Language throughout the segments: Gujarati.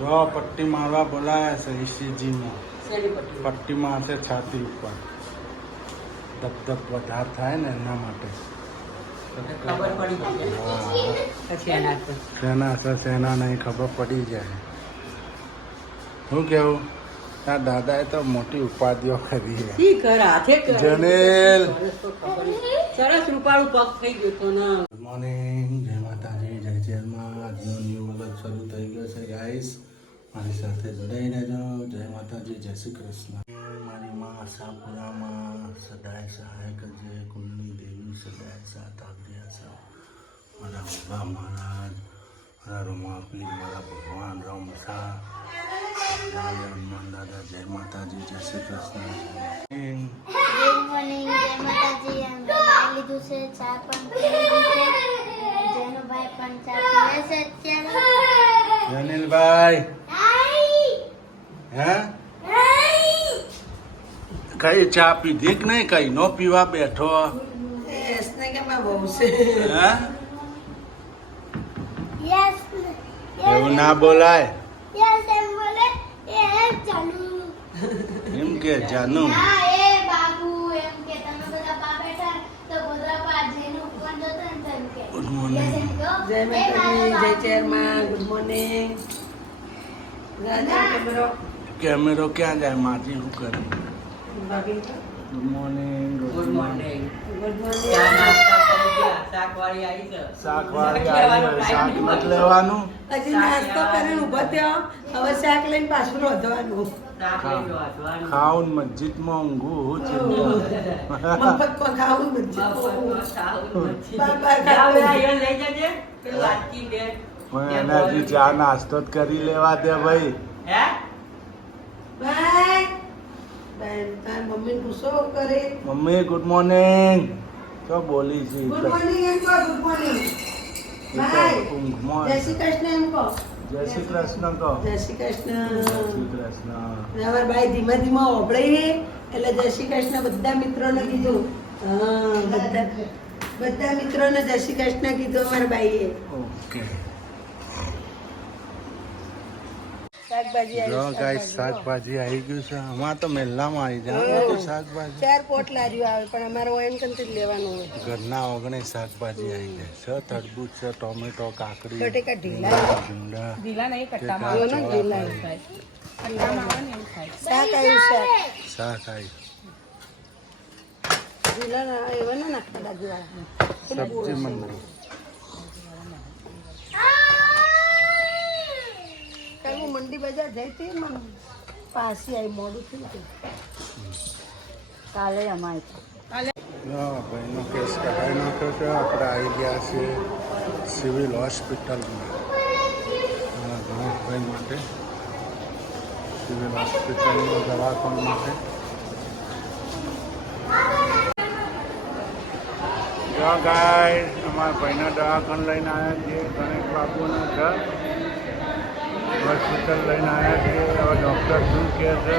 જો પટ્ટી મારવા બોલાયા છે ઈસીજીમાં. પટ્ટી મારશે છાતી ઉપર. ધબધબ વધારે થાય ને એના માટે. સેના છે સેના નહીં ખબર પડી જાય. શું કેવું? તાર દાદાએ તો મોટી ઉપાધિઓ કરી છે. જનેલ સરસ રૂપાળું પગ થઈ ગયો તો ને. ગુડ મોર્નિંગ, જય માતાજી, જય ચેરમાં. આજનો ન્યૂ વ્લોગ શરૂ થઈ ગયો છે ગાઈસ. મારી સાથે જોડાઈ રહેજો. જય માતાજી, જય શ્રી કૃષ્ણ. મારી માં આશાપુરામાં સદાય સહાય કરજે. કુલની દેવી સદાય સાથ આવ્યા છે. મારા બાબા મહારાજ, મારા રમાપી, મારા ભગવાન રામ શાહ, હનુમાન દાદા. જય માતાજી, જય શ્રી કૃષ્ણ. ગુડ મોર્નિંગ, જય માતાજી. અમે નાઈ લીધું છે, ચા પણ પી લીધી છે. જેનુભાઈ પણ ચા પીવે છે અત્યારે. જનીલભાઈ હે કઈ ચા પીધી કે નહીં? કઈ નો પીવા બેઠો? હે? યસ એવું ના બોલાય. યસ એમ બોલે એ ચાલુ. એમ કે જાનું હા એ બાબુ એમ કે તમે બધા પા બેઠા તો ગોદરા પા જેનું ફોન જોતો ને તેમ કે ગુડ યસ મોર્નિંગ. એમ કહો. જય માતાજી, જય ચેરમાં. Good morning. કેમેરો ક્યાં જાય? માજી શું કરે? ભાભી good morning. Good morning. Good morning. શાકવાળી આવી છે. શાકવાળી આવી. શાક મત લેવાનું. હજી નાસ્તો કરીને ઊભો થયો. હવે શાક લઈને પાછું રોધવાનું. ખાવું ને મસ્જિદમાં ઊંઘું છે. મફતમાં ખાવું નથી. પણ એનાથી ચા નાસ્તો જ કરી લેવા દે ભાઈ. બાય. બેન તાર મમ્મી ગુસ્સો કરે. Mummy good morning. તો બોલી છે ગુડ મોર્નિંગ એમ કહો. Good morning. બાય. ઊંઘમાં. જય શ્રી કૃષ્ણ એમ કહો. જય શ્રી કૃષ્ણ કહો. જય શ્રી કૃષ્ણ. જય શ્રી કૃષ્ણ. અમારા ભાઈ ધીમા ધીમા ઓભળાઈએ એટલે જય શ્રી કૃષ્ણ બધા મિત્રોને કીધું. હા બધા મિત્રોને જય શ્રી કૃષ્ણ કીધું અમારા ભાઈએ. ઓકે. શાકભાજી જો આવી. ગાઈસ શાકભાજી આવી ગયું છે. આમાં તો મેલ્લામાં આવી જાય બધું શાકભાજી. 4 પોટ લારીઓ આવે પણ અમારે ઓયન કંથી જ લેવાનું હોય. ઘરના ઓગણે શાકભાજી આવી જાય છે. તરબૂચ છે, ટોમેટો, કાકડી, બટેકા ઢીલા. ભીંડા. ઢીલા નહીં કટ્ટામાં જો ને ઢીલા. કટ્ટામાં આવે ને એવું થાય. શાક આવ્યું શાક. શાક આવી. ઢીલા ના એવા ના નાખતા દાદીવાળા. સબ્જી મંડી. કાલ હું મંડી બજાર જઈ હતી મને પાછી આવી મોડું થયું હતું. કાલે અમારે ભાઈનો કેસ કઢાઈ નાખ્યો છે. આપણે આવી ગયા છીએ સિવિલ હોસ્પિટલમાં. ગણેશભાઈ માટે સિવિલ હોસ્પિટલનો દવાખાના માટે. જો ગાય અમારા ભાઈના દવાખાના લઈને આવ્યા છીએ. ગણેશ બાબુના ઘર હોસ્પિટલ લઈને આવ્યા છીએ. હવે ડૉક્ટર શું કહે છે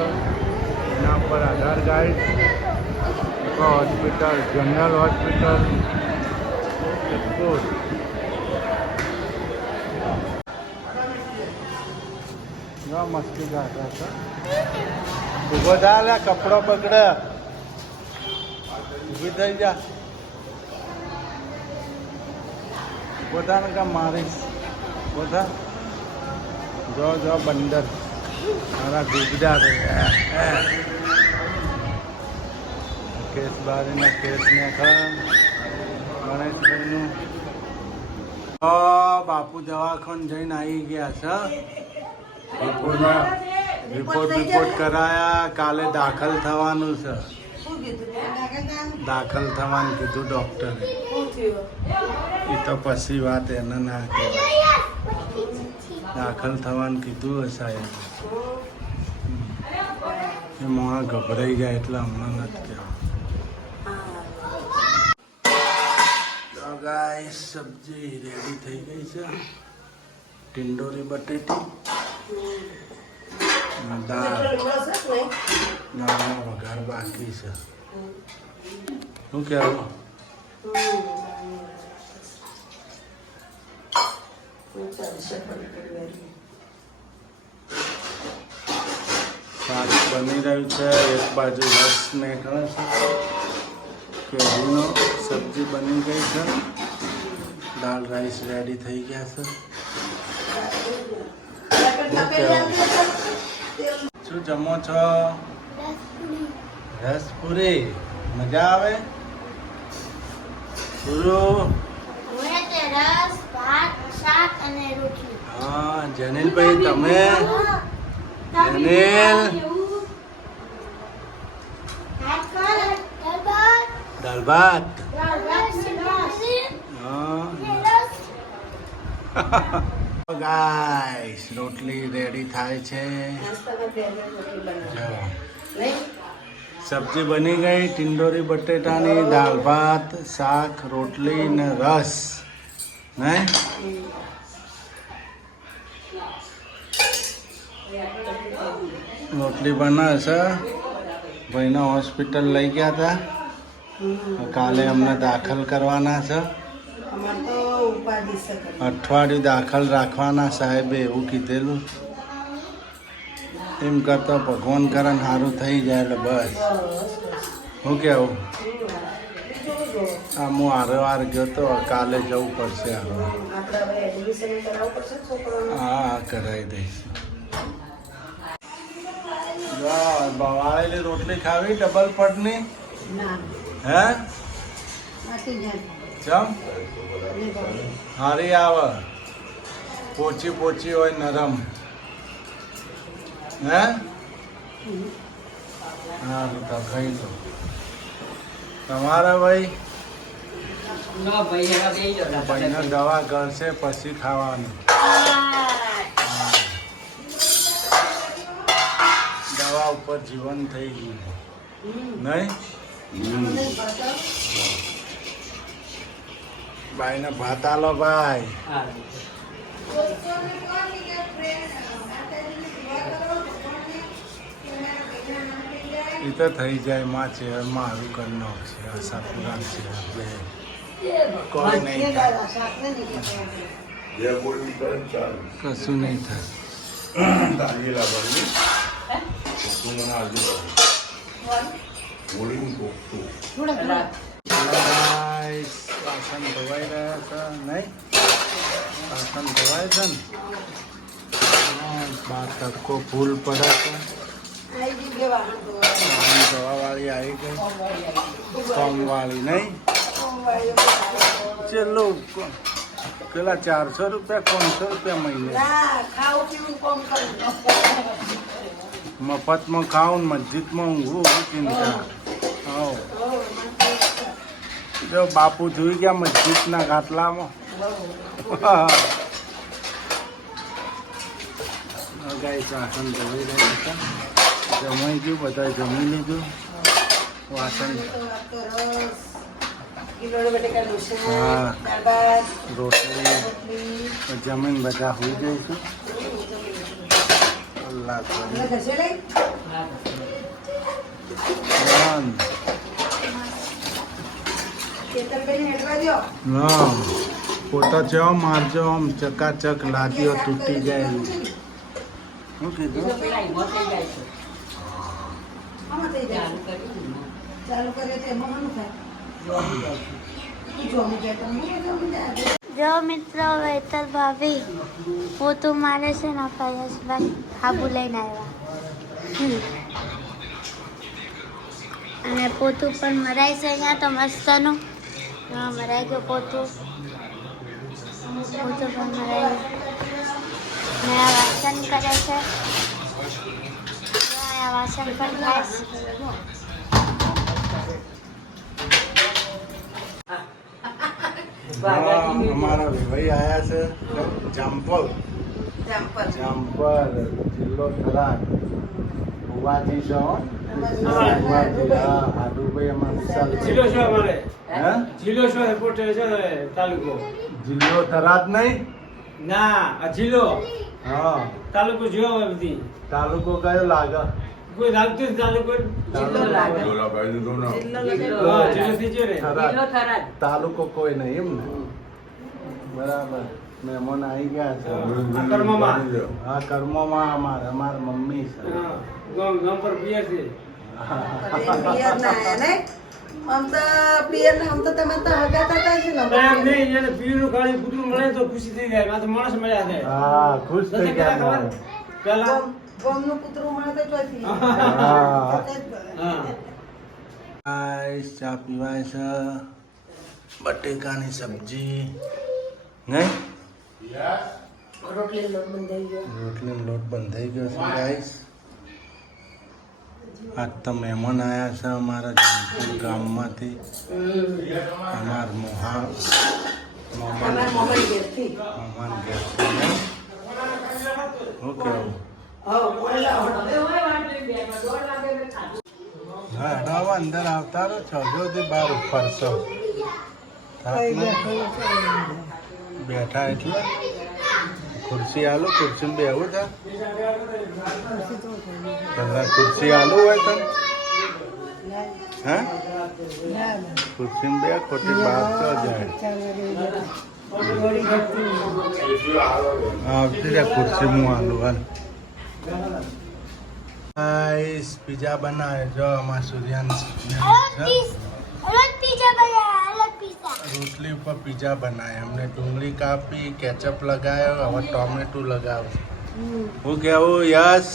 એના ઉપર આધાર guide. Hospital general hospital Siddhpur. જો મસ્તી ગાતા છે. ઊભો થા લે, કપડો બગડે. ઊભી થઈ જા. ઊભો થા ને કાં મારીશ. ઊભો થા. જો જો બંદર મારા ગુજરા છે. કેસ બારીના કેસને ગણેશભાઈનું. બાપુ દવાખાને જઈને આવી ગયા છે. રિપોર્ટ કરાયા. કાલે દાખલ થવાનું છે. શું કીધું? દાખલ થવાનું કીધું ડૉક્ટરે. શું થયું? એ તો પછી વાત એને ના કહેવાય. દાખલ થવાનું કીધું હશે સાહેબ. એ માણસ ગભરાઈ જાય એટલે હમણાં નથી કહેવા. ગાઈસ સબ્જી રેડી થઈ ગઈ છે. ટિંડોરી બટેટી, દાળ, નાના વઘાર બાકી છે. શું કહેવું? બની રહ્યું છે. એક બાજુ રસ ને કેરીનો સબ્જી બની ગઈ છે. દાળ રાઈસ રેડી થઈ ગયા છે. શું જમો છો? રસપુરી. મજા આવે? પૂરું. રસ ભાત શાક અને રોટલી. હા જનીલભાઈ તમે? જનીલ દાળ ભાત. ગાઈસ રોટલી રેડી થાય છે. જો. સબ્જી બની ગઈ. ટિંડોરી બટેટાની, દાળ ભાત, શાક, રોટલી ને રસ. નહીં રોટલી બનાવે છે. ભાઈને હોસ્પિટલ લઈ ગયા હતા. કાલે અમને દાખલ કરવાના છે. અઠવાડિયું દાખલ રાખવાના સાહેબે એવું કીધેલું. એમ કરતા ભગવાન કરે ને સારું થઈ જાય એટલે બસ. શું કેવું? આ હું હારવાર ગયો તો કાલે જવું પડશે. હા કરાવી દઈશ. વાળેલી રોટલી ખાવી ડબલ પટની? હે ચમ હારી આવે. પોચી પોચી હોય નરમ. હે હા તો ખાઈ લો. તમારા ભાઈ ભાઈને દવા કરશે પછી ખાવાનું. દવા ઉપર જીવન થઈ ગયું નહીં. ભાઈને ભાત આલો ભાઈ. એ તો થઈ જાય. માં ચેરમાં આવી કરી નાખશે. આશા પુરાણ છે એટલે કોઈ નહીં થાય. કશું નહીં થાય. વાસણ ધોવાઈ રહ્યા છે નહીં? વાસણ ધોવાય છે ને? બહાર તડકો ફૂલ પડે છે. ધોવા વાળી આવી ગઈ. કોમ વાળી નહીં? ચલો પેલા 400 રૂપિયા 500 રૂપિયા મહિને મફતમાં ખાવું ને મસ્જિદમાં ઊંઘવું ચિંતા. હા જો બાપુ જોઈ ગયા મસ્જિદના ગાટલામાં. ગાય વાસણ ધોઈ રહ્યા હતા. જમાઈ ગયું. બધા જમી લીધું. વાસણ હા રોટલી જમીન બધા હોઈ જઈશું. હા પોતા છે મારજો આમ ચકાચક લાદીઓ તૂટી જાય એવું. શું કીધું? જો મિત્રો વેતર ભાભી પોતું મારે છે ને પરેશભાઈ હાબુ લઈને આવ્યા. અને પોતું પણ મરાય છે અહીંયા તો મસ્તનું. મરાઈ ગયું પોતું. પોતું પણ મરાઈ ગયું. ને આ વાસણ કરે છે. આ વાસણ પણ થાય. અમારા ભાઈ આયા છે જામપલ જિલ્લો થરાદ. ભુવાજી છો? હાડુભાઈ અમારા વિશાલ જિલ્લો થરાદ નહીં? ના જિલ્લો હા તાલુકો જોયો બધી. તાલુકો કયો લાગે? કોઈ લાગતું જ તાલુકો થરાદ તાલુકો કોઈ નહીં એમ ને? બરાબર. મહેમાન આવી ગયા છે આ કર્મમાં. હા કર્મોમાં અમારા મમ્મી છે હા, ગામ પર પિયર છે. પિયર ના આયા ને આમ તો પિયર ના આમ તો તમે તો હગાતા હતા છે ને એમ નહીં, એને પિયરનું કાળી કૂતરું મળે તો ખુશી થઈ જાય. આ તો માણસ મળ્યા છે. હા ખુશ તને થઈ કેટલા ગયા ખબર? પહેલા? ગોમનું કૂતરું મળે તો ચોથી હા હા. આઈસ ચા પીવાય છે બટેકાની સબ્જી નહીં રોટલી લોટ બંધાઈ ગયો રોટલીનો લોટ બંધ થઈ ગયો છે ગાઈસ આજ તો મહેમાન આવ્યા છે અમારા જયપુર ગામમાંથી અમાર અમારા મહેમાન મોહન ઘેરથી ઘેરથી નહીં? શું કહેવું હા હવે અંદર આવતા રહો છો સુધી બહાર ફરશો બેઠા એટલે ખુરશી આલો ખુરશીમાં બેહવું છે પેલા ખુરશી આલું હોય તો હે ખુરશીમાં બે ખોટી બહાર તો જાય આવતી રે ખુરશી હું આલું હાલ ગાઈસ પિઝા બનાવે જો અમાર સૂર્યાંશ અલગ પિઝા બનાયા, અલગ પિઝા. રોટલી ઉપર પિઝા બનાવે અમને ડુંગળી કાપી કેચઅપ લગાવ્યો હવે ટોમેટું લગાવ હું કેવું યસ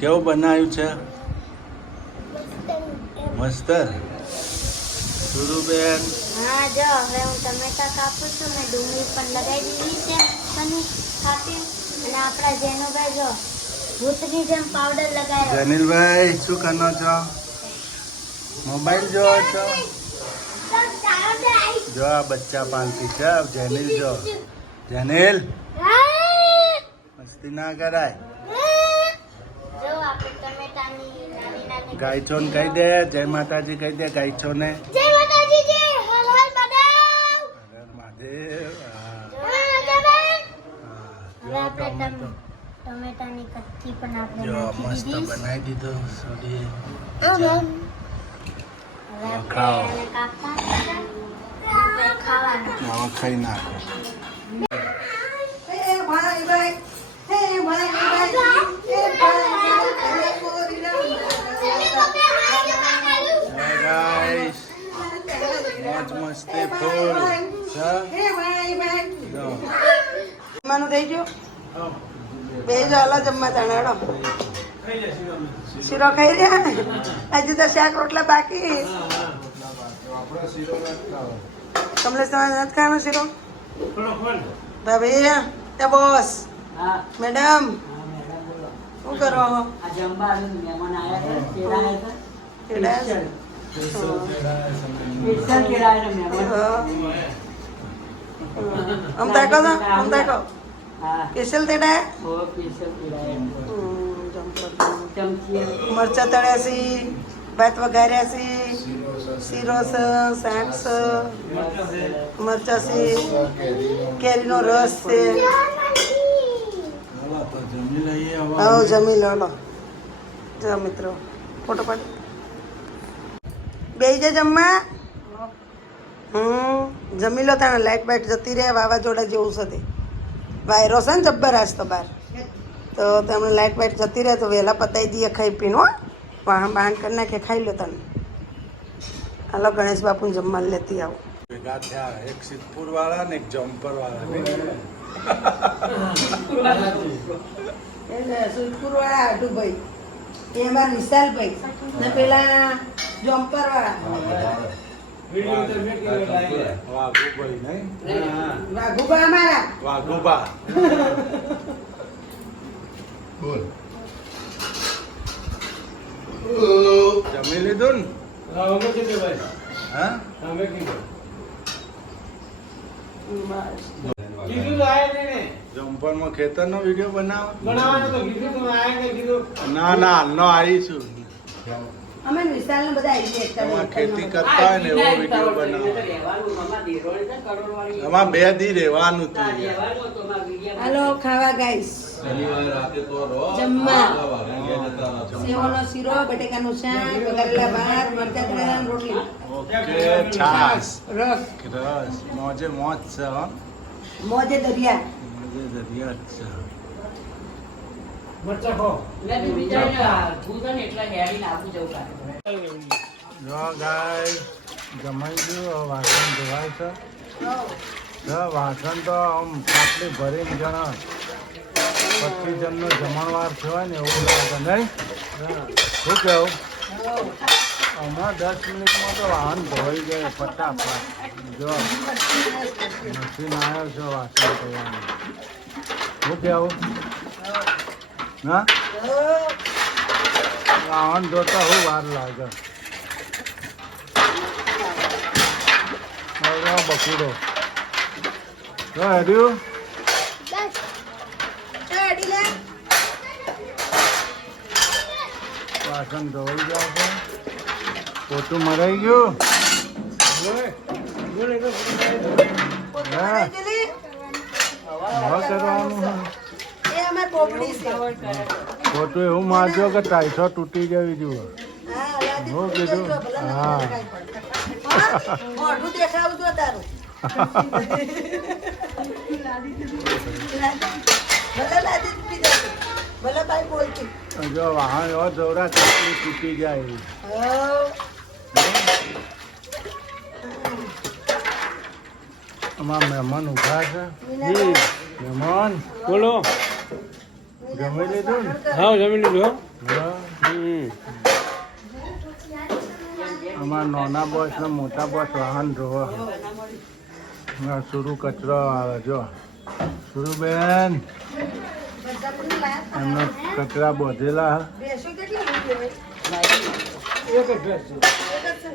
કેવું બનાવ્યું છે મસ્ત સુરુબેન હા જો હવે હું ટમેટા કાપું છું મેં ડુંગળી પણ લગાવી દીધી છે સની કાપી અને આપણા જેનુભાઈ જો ભૂતની જેમ પાવડર લગાવ્યો જનીલભાઈ શું કરો છો મોબાઈલ જોવો છો જો આ બચ્ચા પાલતી છે જેનિલ જો જેનિલ મસ્તી ના કરાય જો આપણે ટમેટાની નાની નાની ગાયચોને કહી દે જય માતાજી કહી દે ગાયચોને જય માતાજી જય હર હર મહાદેવ હર મહાદેવ હા. જય માતાજી. હવે જો આપણે ટમેટો ટમેટાની કટકી પણ આપણે જો નાખી મસ્ત દીધી બનાવી દીધો સોડી હવે ખાઓ. આપણે એને કાપવા આપણે ખાવાના હવે ખાઈ નાખો હે ભાઈ ભાઈ હે ભાઈ ભાઈ હે ભાઈ ભાઈ મોરી ગાઈસ મોજ મસ્તી ફૂલ હે ભાઈ ભાઈ જો જમવાનું થઈ ગયું બે જો હાલો જમવા જાણાડો શીરો ખાઈ રહ્યા હજુ તો શાક રોટલા બાકી કમલેશ તમારે નથી ખાવાનો શીરો ભાભી તે બોસ મેડમ શું કરો આમ તાકો તો આમ તાકો સ્પેશિયલ તેડા મરચા તળ્યા છે ભાત વઘાર્યા છે શીરો છે શાક છે મરચા છે કેરીનો રસ છે હાલો તો જમી લઈએ હવે હા જમી લો લો જો મિત્રો ફોટો પાડ બેસી જા જમવા જમી લો તાણે લાઈટ બાઈટ જતી રહે વાવાઝોડા જેવું છે તે વાયરો છે ને જબ્બર આજ તો બહાર તો તમને લાઈટ બાઈટ જતી રહે તો વહેલા પતાવી દઈએ ખાઈ પીને હો વાહન બહાન કરી નાખે ખાઈ લો તને હાલો ગણેશ બાપુને જમવા લેતી આવું ભેગા થયા એક સિદ્ધપુર વાળા ને એક જમ્પર વાળા સુરપુર વાળા આટુભાઈ એ અમારા વિશાલભાઈ ને પેલા જમ્પર વાળા વાઘુભાઈ નહીં વાઘુબા અમારા વાઘુબા બોલ જમી લીધું ને હા કીધું તો આયા નહીં ને. જમ્પરમાં ખેતરનો વિડીયો બનાવો બનાવવાનું તો કીધું તો આયા નહીં કીધું. ના ના હાલનો આવીશું અમે વિશાલ ને બધા આવી તમારે ખેતી કરતા હોય ને એવો વિડીયો બનાવો એમાં 2 દી રહેવાનું હતું હાલો ખાવા ગાઈસ જમવા સેવનો શીરો બટેકાનું શાક વઘારેલા ભાત મરચાં તળેલા રોટલી ઓકે છાસ રસ રસ મોજે મોજ છે હો મોજે દરિયા આજે દરિયા જ છે. મરચા ખો જો ગાય જમાઈ ગયું હવે વાસણ ધોવાય છે. વાસણ તો આમ ખાટલી ભરીને જણા 25 જણનો જમણવાર થયો ને એવું લાગે નહીં? શું કેવું? હમણાં 10 મિનિટમાં તો વાહન ધોઈ જાય ફટાફટ. જો મશીન આવ્યો છે વાસણ ધોવાનું. શું કેવું? ના વાહન ધોતા શું વાર લાગે? બકુડો જો હેડ્યું વાસણ ધોઈ જાય છે. પોતું મરાઈ ગયું. હા હવે કરવાનું એ અમે પોપડી છે પોતું એવું મારજો કે ટાઈસો તૂટી જવી જોઈએ. હા લાદી હું કીધું હા મોઢું દેખાવું જો તારું ભલે લાદી તૂટી જશે ભલે ભાઈ બોલતી જો વાહન એવો દોરા ચાકરી તૂટી જાય. અમારા મહેમાન ઉભા છે. મહેમાન બોલો જમી લીધું ને? હા જમી લીધું હા. અમારા નાના બોસ ને મોટા બોસ વાહન ધોવા. સુરુ કચરો આવે જો સુરુબેન એમને કચરા બોધેલા. બેસો કેટલી એક જ ભેંસ છે. એક જ છે.